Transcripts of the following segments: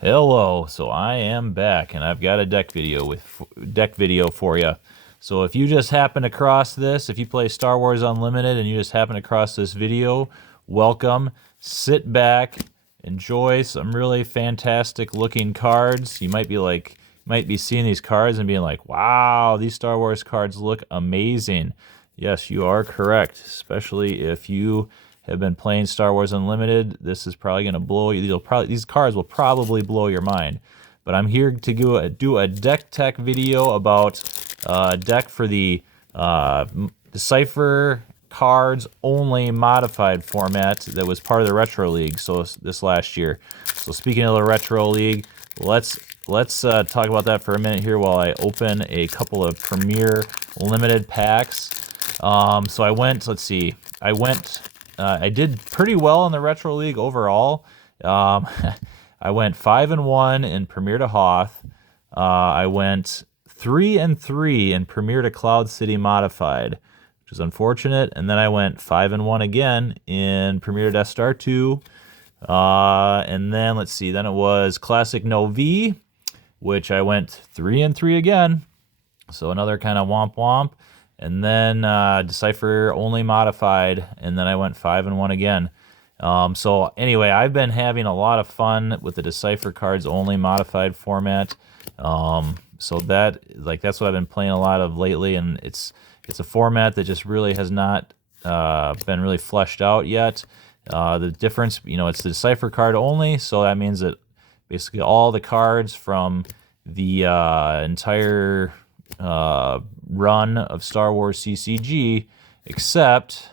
Hello, so I am back and I've got a deck video for you. So if you just happen across this, if you play Star Wars Unlimited and you just happen across this video, welcome. Sit back, enjoy some really fantastic looking cards. You might be seeing these cards and being like, "Wow, these Star Wars cards look amazing." Yes, you are correct, especially if you have been playing Star Wars Unlimited. This is probably going to blow you. These cards will probably blow your mind. But I'm here to do a deck tech video about a deck for the Decipher cards only modified format that was part of the Retro League. So this last year. So speaking of the Retro League, let's talk about that for a minute here while I open a couple of Premier limited packs. So I went. Let's see. I did pretty well in the Retro League overall. I went 5-1 in Premier to Hoth. I went 3-3 in Premier to Cloud City Modified, which is unfortunate. And then I went 5-1 again in Premier to Death Star 2. And then let's see. Then it was Classic No V, which I went 3-3 again. So another kind of womp womp. And then Decipher Only Modified, and then I went 5-1 again. So anyway, I've been having a lot of fun with the Decipher cards Only Modified format. So that's what I've been playing a lot of lately, and it's a format that just really has not been really fleshed out yet. The difference, it's the Decipher card only, so that means that basically all the cards from the entire run of Star Wars CCG, except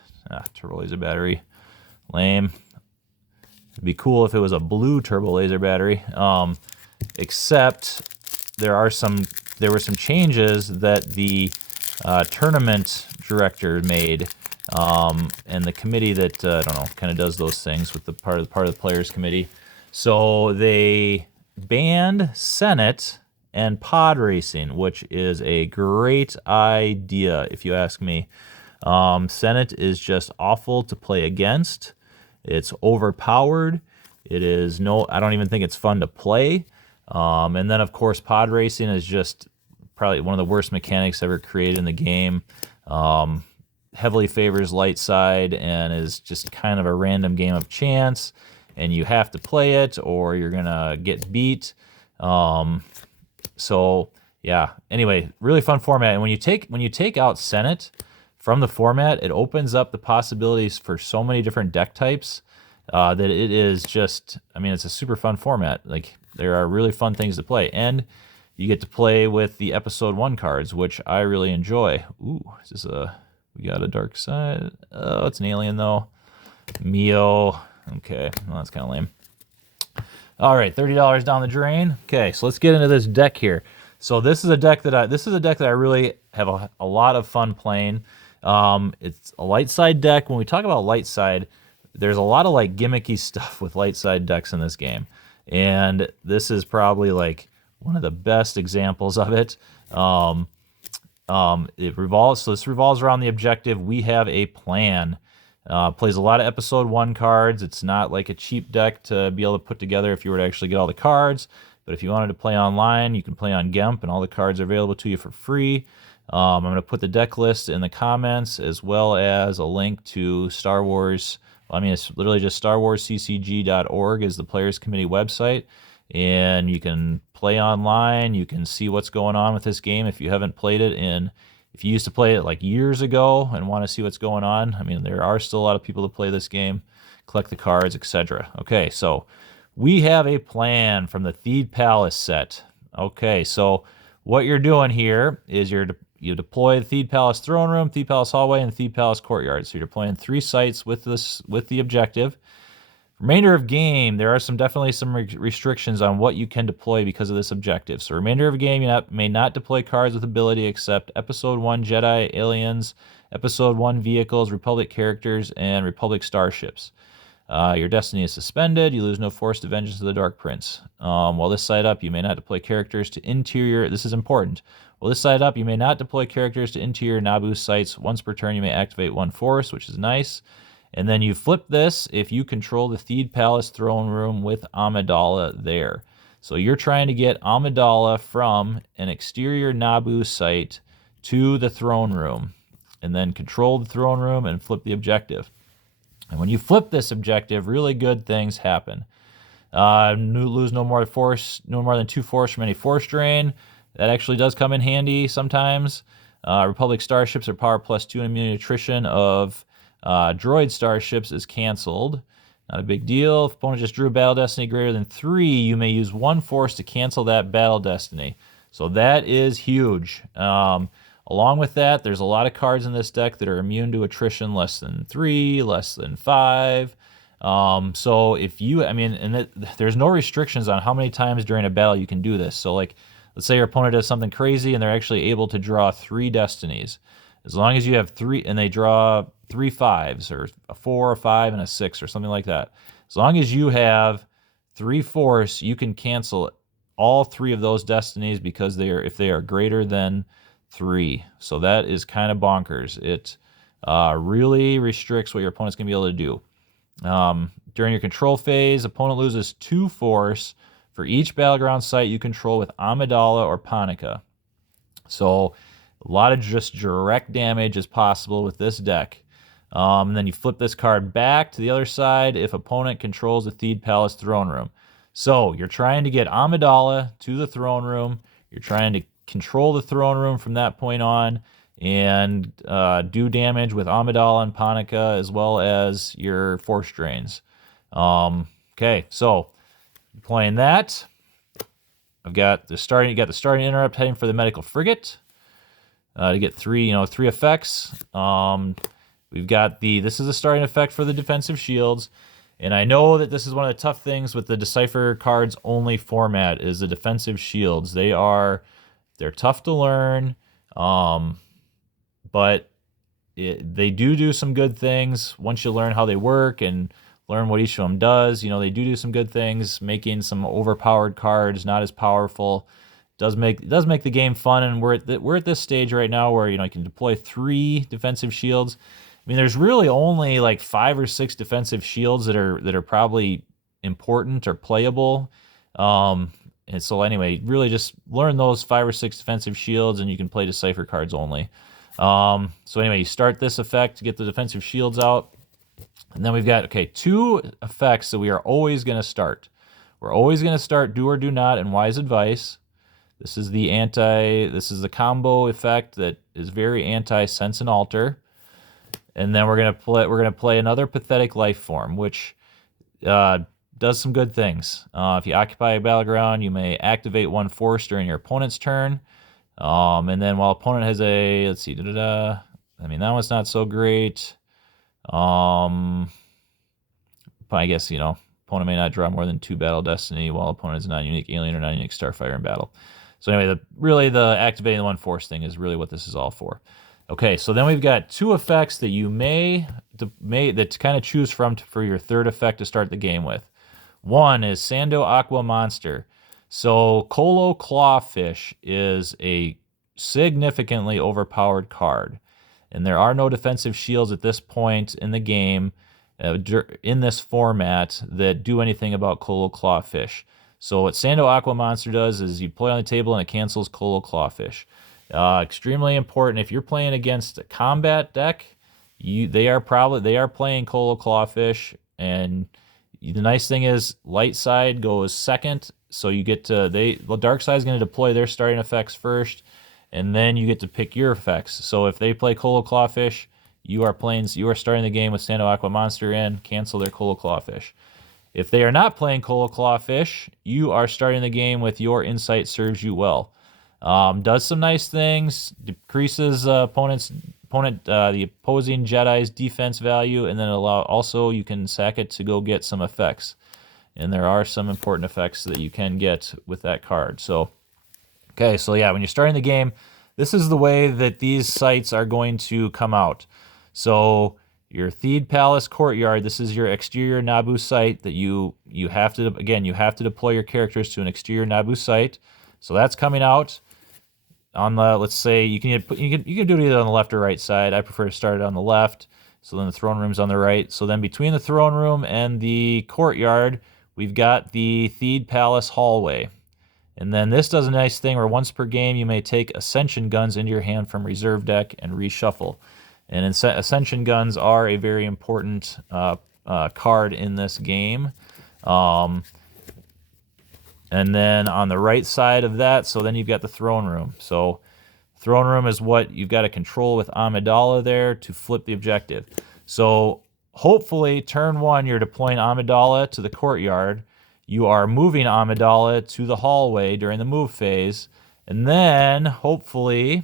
turbo laser battery, lame. It'd be cool if it was a blue turbo laser battery. Except there were some changes that the tournament director made, and the committee that I don't know, kind of does those things with the part of the players committee. So they banned Senate and pod racing, which is a great idea, if you ask me. Senate is just awful to play against. It's overpowered. I don't even think it's fun to play. And then, of course, pod racing is just probably one of the worst mechanics ever created in the game. Heavily favors light side and is just kind of a random game of chance, and you have to play it or you're going to get beat. So yeah, anyway, really fun format. And when you take out Senate from the format, it opens up the possibilities for so many different deck types that it is just, it's a super fun format. Like, there are really fun things to play, and you get to play with the Episode 1 cards, which I really enjoy. Ooh, we got a dark side. Oh, it's an alien though. Mio. Okay, well, that's kind of lame. All right, $30 down the drain. Okay, so let's get into this deck here. So this is a deck that I really have a lot of fun playing. It's a light side deck. When we talk about light side, there's a lot of like gimmicky stuff with light side decks in this game, and this is probably like one of the best examples of it. This revolves around the objective. We have a plan. Plays a lot of Episode 1 cards. It's not like a cheap deck to be able to put together if you were to actually get all the cards. But if you wanted to play online, you can play on GEMP, and all the cards are available to you for free. I'm going to put the deck list in the comments, as well as a link to Star Wars. It's literally just StarWarsCCG.org is the Players Committee website. And you can play online. You can see what's going on with this game if you haven't played it if you used to play it like years ago and want to see what's going on. There are still a lot of people to play this game, collect the cards, etc. Okay, so we have a plan from the Theed Palace set. Okay, so what you're doing here is you deploy the Theed Palace Throne Room, Theed Palace Hallway, and Theed Palace Courtyard. So you're deploying 3 sites with the objective. Remainder of game, there are definitely some restrictions on what you can deploy because of this objective. So remainder of game, you may not deploy cards with ability except Episode 1 Jedi, Aliens, Episode 1 Vehicles, Republic Characters, and Republic Starships. Your destiny is suspended. You lose no force to Vengeance of the Dark Prince. While this side up, you may not deploy characters to interior. This is important. While this side up, you may not deploy characters to interior Naboo sites. Once per turn, you may activate 1 force, which is nice. And then you flip this if you control the Theed Palace throne room with Amidala there. So you're trying to get Amidala from an exterior Naboo site to the throne room, and then control the throne room and flip the objective. And when you flip this objective, really good things happen. Lose no more than 2 force from any force drain. That actually does come in handy sometimes. Republic starships are power +2 and immunity attrition of droid starships is canceled. Not a big deal. If opponent just drew a battle destiny greater than 3, you may use 1 force to cancel that battle destiny. So that is huge. Along with that, there's a lot of cards in this deck that are immune to attrition less than 3, less than 5. So if you, there's no restrictions on how many times during a battle you can do this. So like, let's say your opponent does something crazy and they're actually able to draw 3 destinies. As long as you have 3, and they draw 3 5s, or a 4, a 5, and a 6, or something like that. As long as you have 3 force, you can cancel all 3 of those destinies because if they are greater than 3. So that is kind of bonkers. It really restricts what your opponent's going to be able to do. During your control phase, opponent loses 2 force for each battleground site you control with Amidala or Panaka. So a lot of just direct damage is possible with this deck. And then you flip this card back to the other side if opponent controls the Theed Palace throne room. So you're trying to get Amidala to the throne room. You're trying to control the throne room from that point on and do damage with Amidala and Panaka as well as your force drains. Okay, so playing that, I've got the starting. You got the starting interrupt heading for the medical frigate to get 3 effects. We've got this is a starting effect for the defensive shields. And I know that this is one of the tough things with the Decipher cards only format is the defensive shields. They're tough to learn, but they do some good things once you learn how they work and learn what each of them does. They do some good things, making some overpowered cards not as powerful. Does make the game fun, and we're at this stage right now where you can deploy 3 defensive shields. There's really only like 5 or 6 defensive shields that are probably important or playable. And so anyway, really just learn those 5 or 6 defensive shields, and you can play Decipher cards only. So anyway, you start this effect to get the defensive shields out, and then we've got 2 effects that we are always going to start. We're always going to start Do or Do Not and Wise Advice. This is the combo effect that is very anti-Sense and Alter. And then we're gonna play another Pathetic Life Form, which does some good things. If you occupy a battleground, you may activate 1 force during your opponent's turn. And then while opponent has that one's not so great. I guess opponent may not draw more than 2 battle destiny while opponent is a non-unique alien or non-unique starfighter in battle. So anyway, the activating the 1 force thing is really what this is all for. Okay, so then we've got 2 effects that you may kind of choose from for your 3rd effect to start the game with. One is Sando Aqua Monster. So Colo Clawfish is a significantly overpowered card, and there are no defensive shields at this point in the game in this format that do anything about Colo Clawfish. So what Sando Aqua Monster does is you play on the table and it cancels Colo Clawfish. Extremely important if you're playing against a combat deck. They are playing Colo Clawfish, and the nice thing is light side goes second, so you get to the dark side is going to deploy their starting effects first, and then you get to pick your effects. So if they play Colo Clawfish, you are starting the game with Sando Aqua Monster in, cancel their Colo Clawfish. If they are not playing Colo Clawfish, you are starting the game with Your Insight Serves You Well. Does some nice things, decreases the opposing Jedi's defense value, and then you can sack it to go get some effects. And there are some important effects that you can get with that card. So, when you're starting the game, this is the way that these sites are going to come out. So your Theed Palace Courtyard, this is your exterior Naboo site that you have to deploy your characters to an exterior Naboo site. So that's coming out. On the, let's say you can do it either on the left or right side. I prefer to start it on the left. So then the throne room's on the right. So then between the throne room and the courtyard, we've got the Theed Palace hallway. And then this does a nice thing where once per game you may take Ascension Guns into your hand from reserve deck and reshuffle. And Ascension Guns are a very important card in this game. And then on the right side of that, so then you've got the throne room. So throne room is what you've got to control with Amidala there to flip the objective. So hopefully turn 1 you're deploying Amidala to the courtyard. You are moving Amidala to the hallway during the move phase, and then hopefully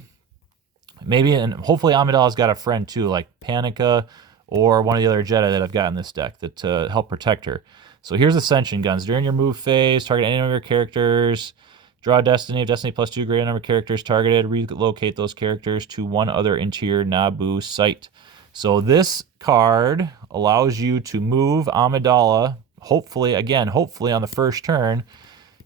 Amidala's got a friend too, like Panaka or one of the other Jedi that I've got in this deck that to help protect her. So here's Ascension Guns. During your move phase, target any of your characters. Draw Destiny. If Destiny +2 greater number of characters targeted, relocate those characters to one other interior Naboo site. So this card allows you to move Amidala. Hopefully on the first turn,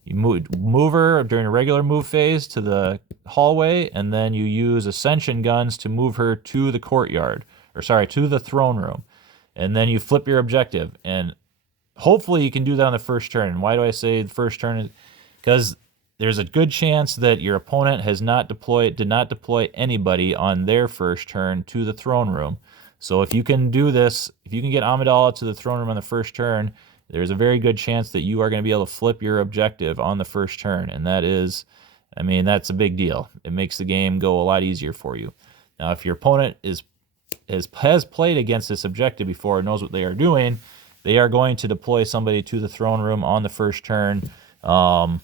you move her during a regular move phase to the hallway, and then you use Ascension Guns to move her to the courtyard, to the throne room. And then you flip your objective. And hopefully you can do that on the first turn. And why do I say the first turn? Because there's a good chance that your opponent did not deploy anybody on their first turn to the throne room. So if you can do this, if you can get Amidala to the throne room on the first turn, there's a very good chance that you are going to be able to flip your objective on the first turn. And that's a big deal. It makes the game go a lot easier for you. Now, if your opponent has played against this objective before and knows what they are doing, they are going to deploy somebody to the throne room on the first turn, no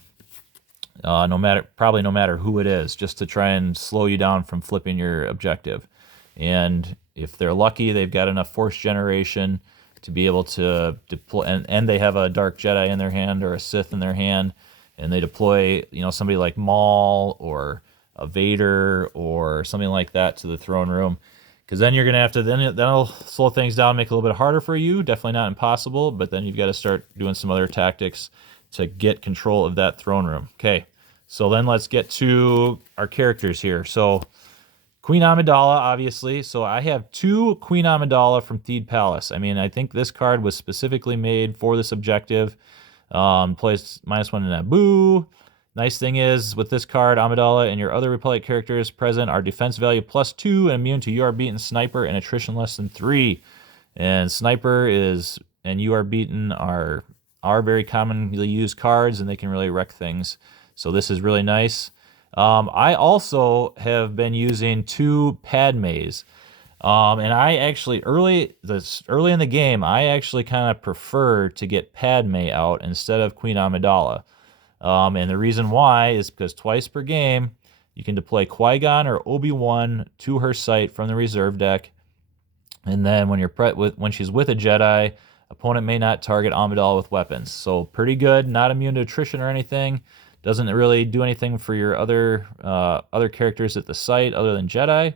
matter who it is, just to try and slow you down from flipping your objective. And if they're lucky, they've got enough force generation to be able to deploy, and they have a Dark Jedi in their hand or a Sith in their hand, and they deploy, somebody like Maul or a Vader or something like that to the throne room. Because then you're going to have to, that'll slow things down, make it a little bit harder for you. Definitely not impossible, but then you've got to start doing some other tactics to get control of that throne room. Okay, so then let's get to our characters here. So Queen Amidala, obviously. So I have 2 Queen Amidala from Theed Palace. I think this card was specifically made for this objective. Plays -1 in Naboo. Nice thing is, with this card, Amidala and your other Republic characters present are defense value +2 and immune to You Are Beaten Sniper and attrition less than 3. And Sniper and You Are Beaten are very commonly used cards, and they can really wreck things. So this is really nice. I also have been using 2 Padmes. And I actually, early in the game, I actually kind of prefer to get Padme out instead of Queen Amidala. And the reason why is because twice per game, you can deploy Qui-Gon or Obi-Wan to her site from the reserve deck. And then when she's with a Jedi, opponent may not target Amidala with weapons. So pretty good, not immune to attrition or anything. Doesn't really do anything for your other characters at the site other than Jedi.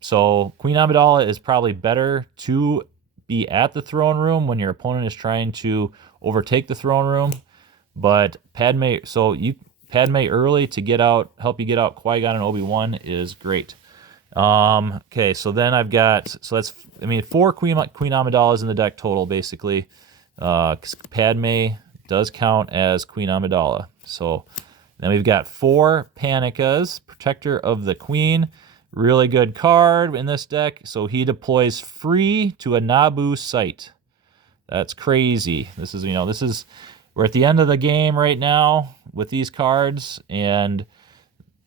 So Queen Amidala is probably better to be at the throne room when your opponent is trying to overtake the throne room. But Padme early to help you get out Qui-Gon and Obi-Wan is great. Okay, so then I've got 4 Queen Amidalas in the deck total, basically. 'Cause Padme does count as Queen Amidala. So then we've got 4 Panakas, Protector of the Queen. Really good card in this deck. So he deploys free to a Naboo site. That's crazy. This is we're at the end of the game right now with these cards, and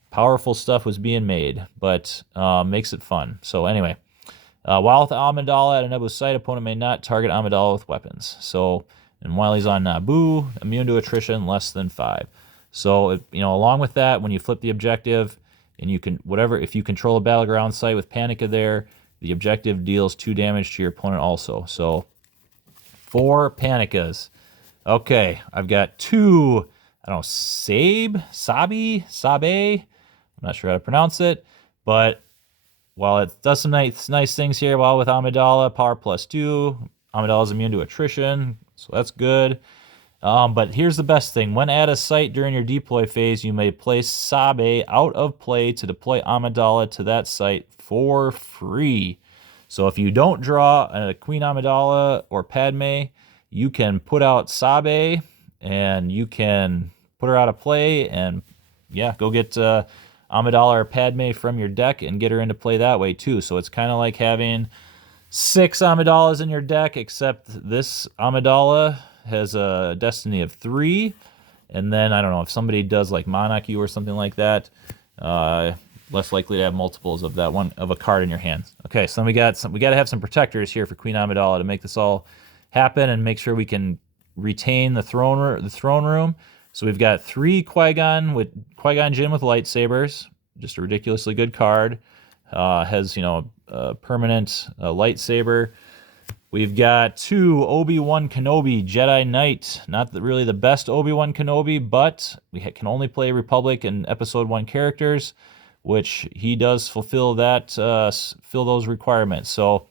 powerful stuff was being made, but makes it fun. So anyway, while with Amidala at a Naboo site, opponent may not target Amidala with weapons. So, and while he's on Naboo, immune to attrition less than 5. So, along with that, when you flip the objective, and if you control a battleground site with Panaka there, the objective deals 2 damage to your opponent also. So 4 Panakas. Okay, I've got 2, Sabe, I'm not sure how to pronounce it, but while it does some nice things here, while with Amidala, power +2, Amidala is immune to attrition, so that's good. But here's the best thing. When at a site during your deploy phase, you may place Sabe out of play to deploy Amidala to that site for free. So if you don't draw a Queen Amidala or Padme, you can put out Sabe, and you can put her out of play, and yeah, go get Amidala or Padme from your deck and get her into play that way too. So it's kind of like having 6 Amidalas in your deck, except this Amidala has a destiny of 3. And then, I don't know, if somebody does like Monarch you or something like that, less likely to have multiples of that one, of a card in your hand. Okay, so then we got to have some protectors here for Queen Amidala to make this all happen and make sure we can retain the throne room. So we've got 3 Qui-Gon Jinn with lightsabers, just a ridiculously good card. Has, you know, a permanent lightsaber. We've got 2 Obi-Wan Kenobi Jedi Knight. Not really the best Obi-Wan Kenobi, but we can only play Republic and Episode 1 characters, which he does fulfill that, fill those requirements. So,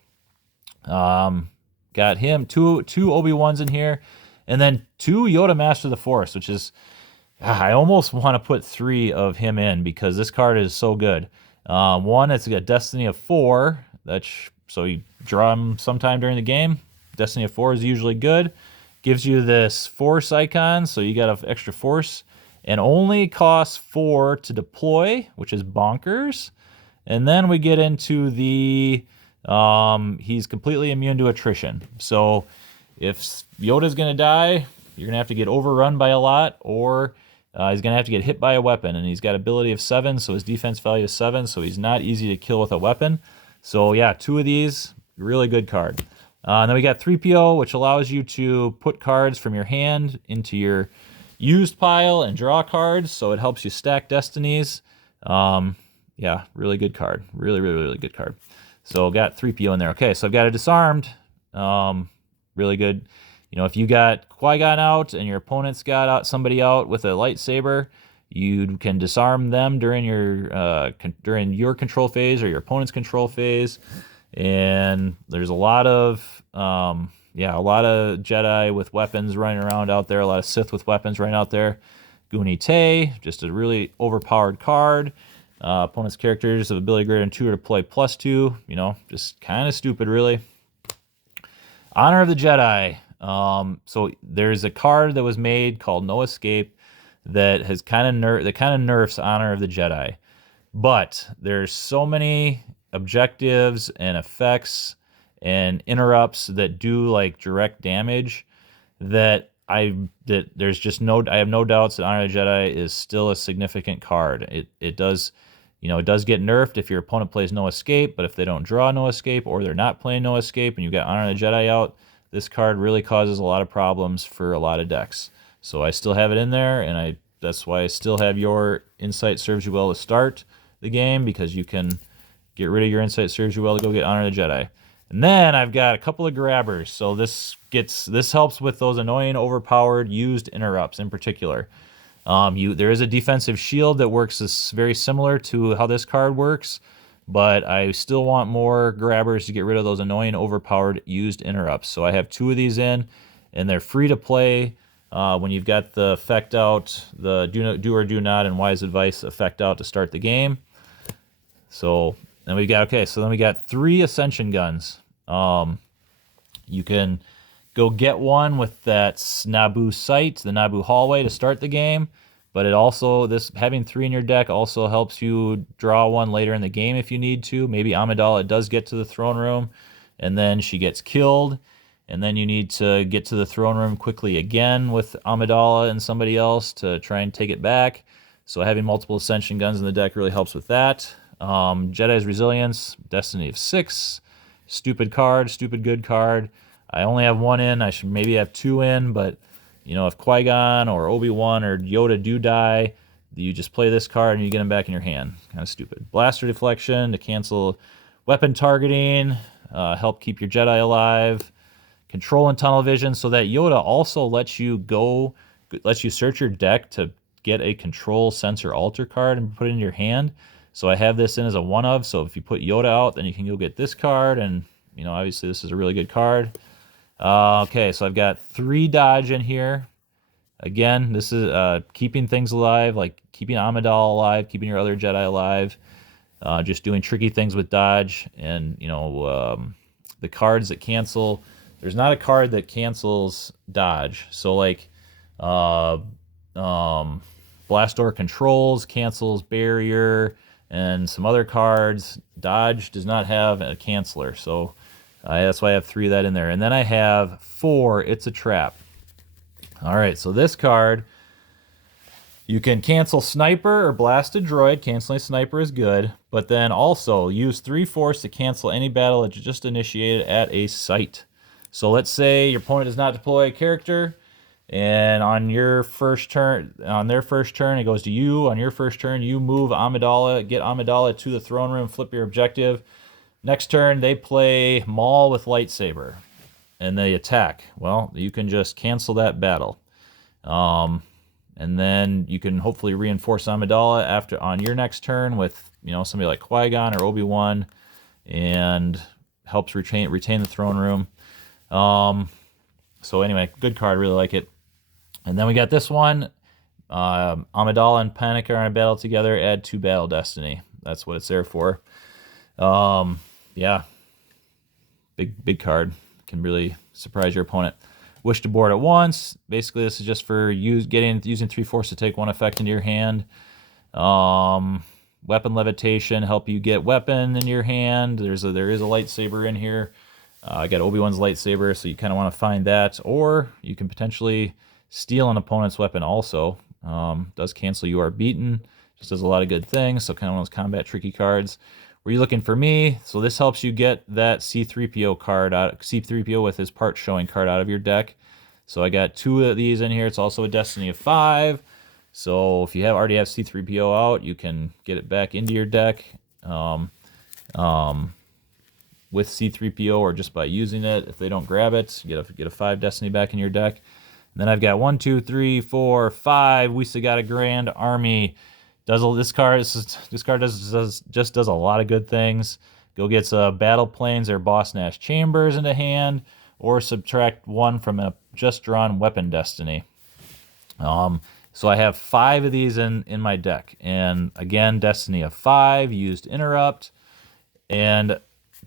got him, two Obi-Wans in here, and then 2 Yoda Master of the Force, which is, I almost want to put 3 of him in because this card is so good. One, it's got Destiny of 4. So you draw him sometime during the game. Destiny of 4 is usually good. Gives you this Force icon, so you got an extra Force. And only costs 4 to deploy, which is bonkers. And then we get into the, he's completely immune to attrition. So if Yoda's going to die, you're going to have to get overrun by a lot, or he's going to have to get hit by a weapon. And he's got ability of 7, so his defense value is 7, so he's not easy to kill with a weapon. So yeah, 2 of these, really good card. And then we got 3PO, which allows you to put cards from your hand into your used pile and draw cards, so it helps you stack destinies. Yeah, really good card. Really good card. So got 3PO in there. Okay, so I've got it disarmed. Really good. You know, if you got Qui-Gon out and your opponent's got somebody out with a lightsaber, you can disarm them during your control phase or your opponent's control phase. And there's a lot of Jedi with weapons running around out there, a lot of Sith with weapons running out there. Goonie Tay, just a really overpowered card. Opponent's characters have ability greater than 2 or to play +2. You know, just kind of stupid, really. Honor of the Jedi. So there's a card that was made called No Escape that has kind of nerfs Honor of the Jedi, but there's so many objectives and effects and interrupts that do like direct damage that I have no doubts that Honor of the Jedi is still a significant card. It does, you know, it does get nerfed if your opponent plays No Escape, but if they don't draw No Escape or they're not playing No Escape and you got Honor of the Jedi out, this card really causes a lot of problems for a lot of decks. So I still have it in there, and that's why I still have your Insight Serves You Well to start the game, because you can get rid of your Insight Serves You Well to go get Honor of the Jedi. And then I've got a couple of grabbers. So this helps with those annoying, overpowered, used interrupts in particular. There is a defensive shield that works very similar to how this card works, but I still want more grabbers to get rid of those annoying, overpowered, used interrupts. So I have 2 of these in, and they're free to play. When you've got the effect out, the do or do not and wise advice effect out to start the game. So then we got 3 Ascension guns. You can go get one with that Naboo sight, the Naboo hallway, to start the game. But it also, having 3 in your deck also helps you draw one later in the game if you need to. Maybe Amidala does get to the throne room, and then she gets killed. And then you need to get to the throne room quickly again with Amidala and somebody else to try and take it back. So having multiple Ascension guns in the deck really helps with that. Jedi's Resilience, Destiny of 6. Stupid card, stupid good card. I only have 1 in. I should maybe have 2 in, but you know, if Qui-Gon or Obi-Wan or Yoda do die, you just play this card and you get them back in your hand. Kind of stupid. Blaster Deflection to cancel weapon targeting, help keep your Jedi alive. Control and Tunnel Vision, so that Yoda also lets you search your deck to get a Control Sensor Alter card and put it in your hand. So I have this in as a 1-of, so if you put Yoda out, then you can go get this card, and you know, obviously this is a really good card. Okay, so I've got 3 dodge in here. Again, this is keeping things alive, like keeping Amidala alive, keeping your other Jedi alive, just doing tricky things with dodge, and you know, the cards that cancel there's not a card that cancels dodge. So like Blast Door Controls cancels barrier, and some other cards. Dodge does not have a canceller, so that's why I have 3 of that in there. And then I have 4 It's a Trap. All right, so this card, you can cancel Sniper or Blast a Droid. Canceling Sniper is good, but then also use 3 Force to cancel any battle that you just initiated at a site. So let's say your opponent does not deploy a character, and on your first turn, on their first turn, it goes to you. On your first turn, you move Amidala, get Amidala to the throne room, flip your objective. Next turn, they play Maul with lightsaber, and they attack. Well, you can just cancel that battle. And then you can hopefully reinforce Amidala after on your next turn with, you know, somebody like Qui-Gon or Obi-Wan, and helps retain the throne room. So anyway, good card, really like it. And then we got this one, Amidala and Panaka are in a battle together, add 2 battle destiny. That's what it's there for. Yeah, big card, can really surprise your opponent. Wish to board at once. Basically, this is just for using 3 Force to take 1 effect into your hand. Weapon levitation, help you get weapon in your hand. There is a lightsaber in here. I got Obi-Wan's lightsaber, so you kind of want to find that. Or you can potentially steal an opponent's weapon also. Does cancel You Are Beaten. Just does a lot of good things, so kind of one of those combat tricky cards. Were you looking for me? So this helps you get that C-3PO card out, C-3PO with his part showing card out of your deck. So I got 2 of these in here. It's also a Destiny of 5. So if you already have C-3PO out, you can get it back into your deck with C-3PO, or just by using it. If they don't grab it, get a 5 Destiny back in your deck. And then I've got 1, 2, 3, 4, 5. We still got a Grand Army. This card just does a lot of good things. Go get Battle Planes or Boss Nash Chambers into hand, or subtract 1 from a just drawn weapon destiny. So I have 5 of these in my deck, and again, Destiny of 5, used Interrupt, and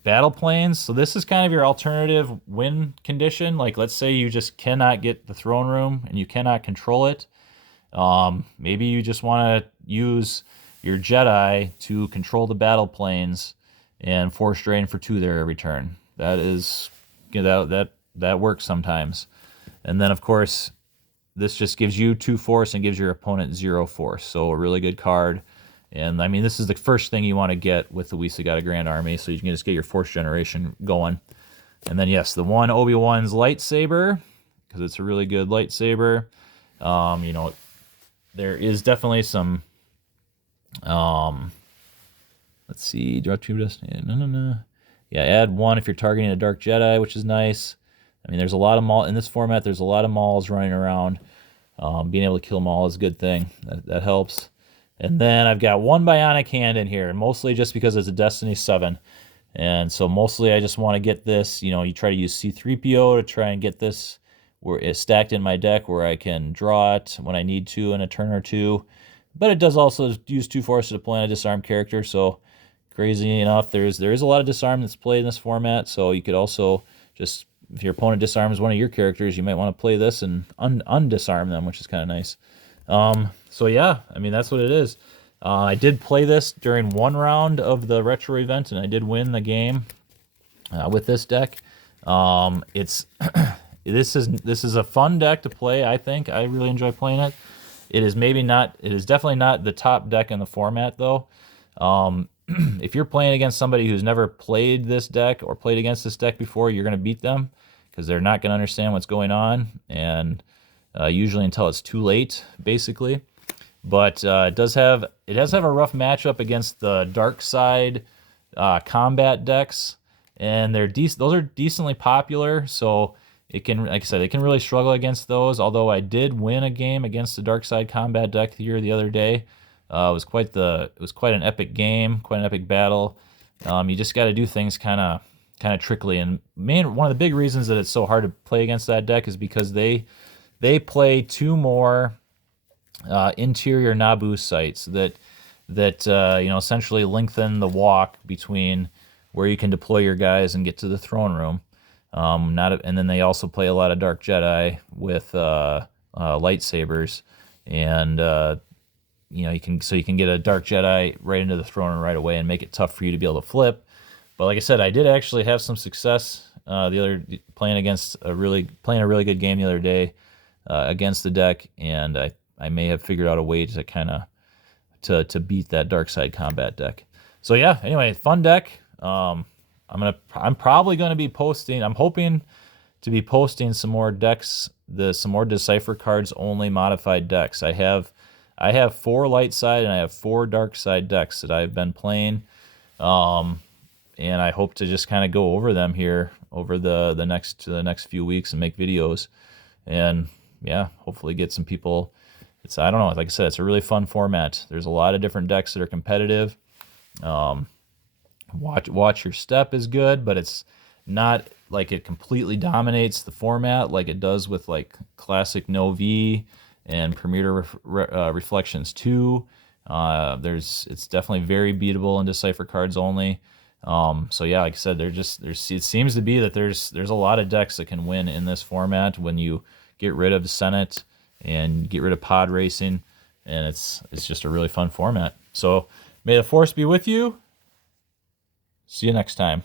Battle Planes. So this is kind of your alternative win condition. Like, let's say you just cannot get the throne room and you cannot control it. Maybe you just want to use your Jedi to control the battle planes and force drain for 2 there every turn. That is, that works sometimes. And then of course, this just gives you 2 force and gives your opponent 0 force. So a really good card. And I mean, this is the first thing you want to get with the We Still Got a Grand Army, so you can just get your force generation going. And then yes, the one Obi-Wan's lightsaber, because it's a really good lightsaber. You know, there is definitely some, let's see, draw 2 destiny. No. Yeah, add 1 if you're targeting a Dark Jedi, which is nice. I mean, there's a lot of Maul in this format. There's a lot of Mauls running around. Being able to kill Maul is a good thing. That helps. And then I've got 1 Bionic Hand in here, mostly just because it's a Destiny 7. And so mostly I just want to get this, you know, you try to use C-3PO to try and get this where it's stacked in my deck where I can draw it when I need to in a turn or 2. But it does also use 2 force to deploy on a disarmed character, so crazy enough, there is a lot of disarm that's played in this format, so you could also just, if your opponent disarms one of your characters, you might want to play this and undisarm them, which is kind of nice. So yeah, I mean, that's what it is. I did play this during 1 round of the retro event, and I did win the game with this deck. This is a fun deck to play. I think I really enjoy playing it. It is definitely not the top deck in the format though. If you're playing against somebody who's never played this deck or played against this deck before, you're going to beat them because they're not going to understand what's going on, and usually until it's too late, basically. But it does have a rough matchup against the dark side combat decks, and those are decently popular. So it can, like I said, it can really struggle against those. Although I did win a game against the dark side combat deck here the other day. It was quite an epic game, quite an epic battle. You just got to do things kind of trickily. And one of the big reasons that it's so hard to play against that deck is because they play 2 more interior Naboo sites that essentially lengthen the walk between where you can deploy your guys and get to the throne room. And then they also play a lot of Dark Jedi with lightsabers, and you can get a Dark Jedi right into the throne room right away and make it tough for you to be able to flip. But like I said, I did actually have some success playing a really good game the other day against the deck, and I may have figured out a way to kind of to beat that dark side combat deck. So yeah, anyway, fun deck. I'm probably going to be posting. I'm hoping to be posting some more decks, some more Decipher cards only modified decks. I have 4 light side and I have 4 dark side decks that I've been playing, and I hope to just kind of go over them here over the next few weeks and make videos, and yeah, hopefully get some people. I don't know, like I said, it's a really fun format. There's a lot of different decks that are competitive. Watch your step is good, but it's not like it completely dominates the format like it does with like classic No V and Premier Reflections 2. It's definitely very beatable in Decipher cards only. So yeah, like I said, it seems to be that there's a lot of decks that can win in this format when you get rid of Senate and get rid of pod racing, and it's just a really fun format. So may the force be with you. See you next time.